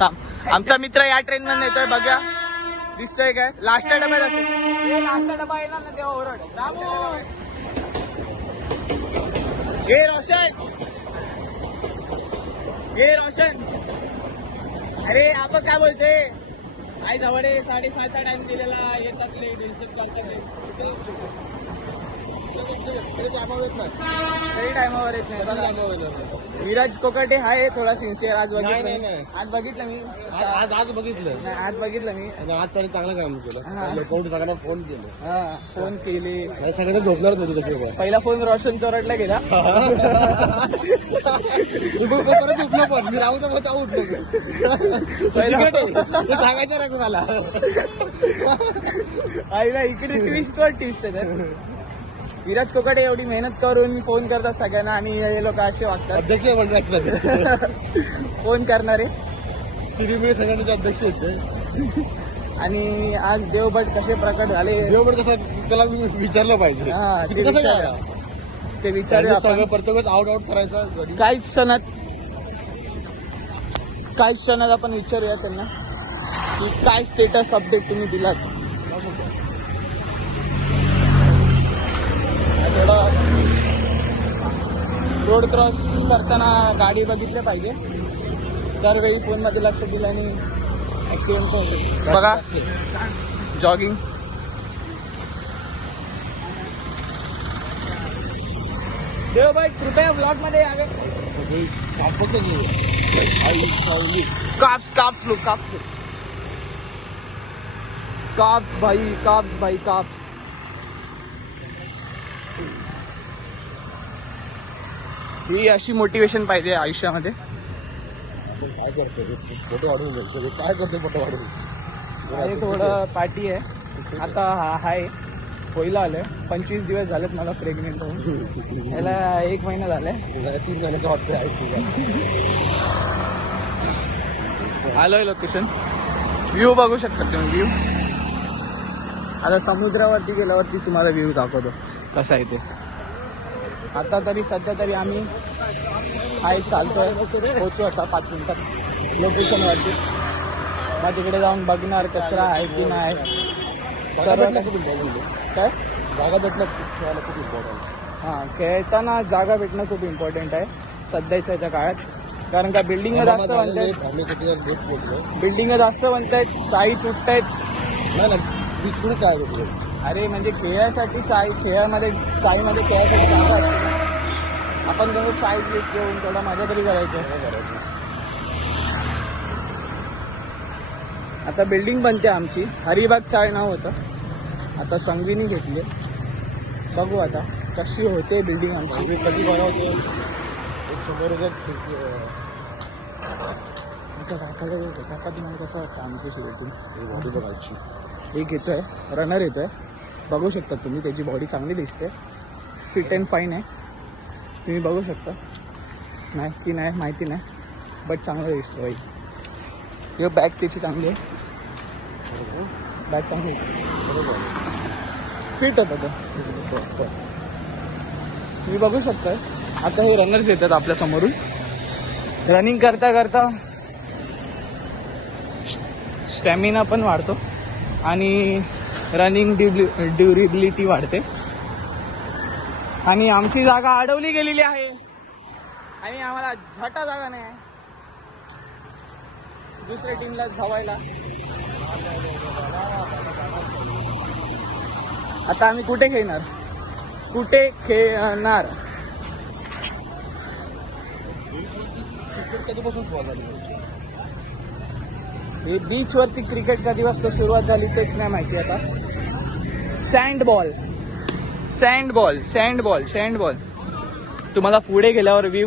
थांब आमचा मित्र या ट्रेन मध्ये येतोय बघा दिसतोय काय लास्ट डब्यात असेल लास्ट डबा येणार ना तेव्हा ओरड हे रोशन हे रोशन अरे आपण काय बोलते आई जवळ 7:30चा टाइम दिलेला येतात लेट तरी टायमावर येत नाही विराज कोकाटे हाय थोडा सिन्सिअर आज बघितलं मी आज बघितलं आज बघितलं मी आज त्याने चांगलं काम केलं लोकांनी सगळ्यांना फोन केले फोन केले सगळ्यांना झोपणारच होते तसे पहिला फोन रोशन चोरटला गेला परत उठलो पण मी राहूचा मत उठलो सांगायचं नाही मला आईला इकडे ट्विस्ट विराज कोकाटे एवढी मेहनत करून फोन करतात सगळ्यांना आणि हे लोक असे वागतात अध्यक्ष फोन करणारे चिरीमिरी सगळ्यांचे अध्यक्ष आहेत आणि आज देवभट कसे प्रकट झाले देवभट कसं त्याला विचारलं पाहिजे ते विचारू आपण प्रत्येक वेळेस आउट करायचा काहीच क्षणात आपण विचारूया त्यांना की काय स्टेटस अपडेट तुम्ही दिलात रोड क्रॉस करताना गाडी बघितली पाहिजे दरवेळी फोन मध्ये लक्ष दिलं आणि ऍक्सिडेंट होतो बघा जॉगिंग देव भाई कृपया ब्लॉग मध्ये काप्स लोक काप्स भाई ही अशी मोटिवेशन पाहिजे आयुष्यामध्ये काय करतो फोटो वाढवून घ्यायचं काय करतो फोटो वाढवून थोडं पार्टी आहे आता हाय पहिला आलंय 25 दिवस झालेत मला प्रेग्नेंट होऊन याला 1 महिना झालाय 3 महिन्याचं वाटतं आलोय लोकेशन व्ह्यू बघू शकता तुम्ही व्ह्यू आता समुद्रावरती गेल्यावरती तुम्हाला व्ह्यू दाखवतो कसा आहे ते आता तरी सध्या तरी आम्ही हाय चालतोय पोहोचू आता 5 मिनिटात लोकेशनवरती मग तिकडे जाऊन बघणार कचरा आहे की नाही काय जागा भेटणं खेळायला खूप इम्पॉर्टंट खेळताना जागा भेटणं खूप इम्पॉर्टंट आहे सध्याच्या त्या काळात कारण का बिल्डिंग जास्त बनतायत चाळी तुटतायत अरे म्हणजे खेळासाठी चाळीमध्ये खेळायसाठी जागा असते आपण कसं चाळी घेऊन थोडा मजा तरी करायचं आता बिल्डिंग बनते आमची हरिबाग चाळ नाव होतं आता संगवीनी घेतली बघू आता कशी होते बिल्डिंग आमची कधी बनवते काका तुम्हाला कसं वाटतं आमच्याशी बिल्डिंग बघायची एक येतोय रनर येतोय बघू शकता तुम्ही त्याची बॉडी चांगली दिसते फिट अँड फाईन आहे तुम्ही बघू शकता नाही की नाही माहिती नाही बट चांगलं दिसतो बाई हे बॅग त्याची चांगली आहे बॅग चांगली फिट होतं तो तुम्ही बघू शकता आता हे रनर्स येतात आपल्या समोरून रनिंग करता करता स्टॅमिना पण वाढतो आणि रनिंग ड्युरेबिलिटी वाढते आणि आमची जागा अडवली गेलेली आहे आणि आम्हाला झटा जागा नाही आहे दुसऱ्या टीमला धावायला आता आम्ही कुठे खेळणार हे बीच वरती क्रिकेट कधीपासून सुरुवात झाली तेच नाही माहिती आता सँड बॉल तुम्हाला पुढे गेल्यावर व्ह्यू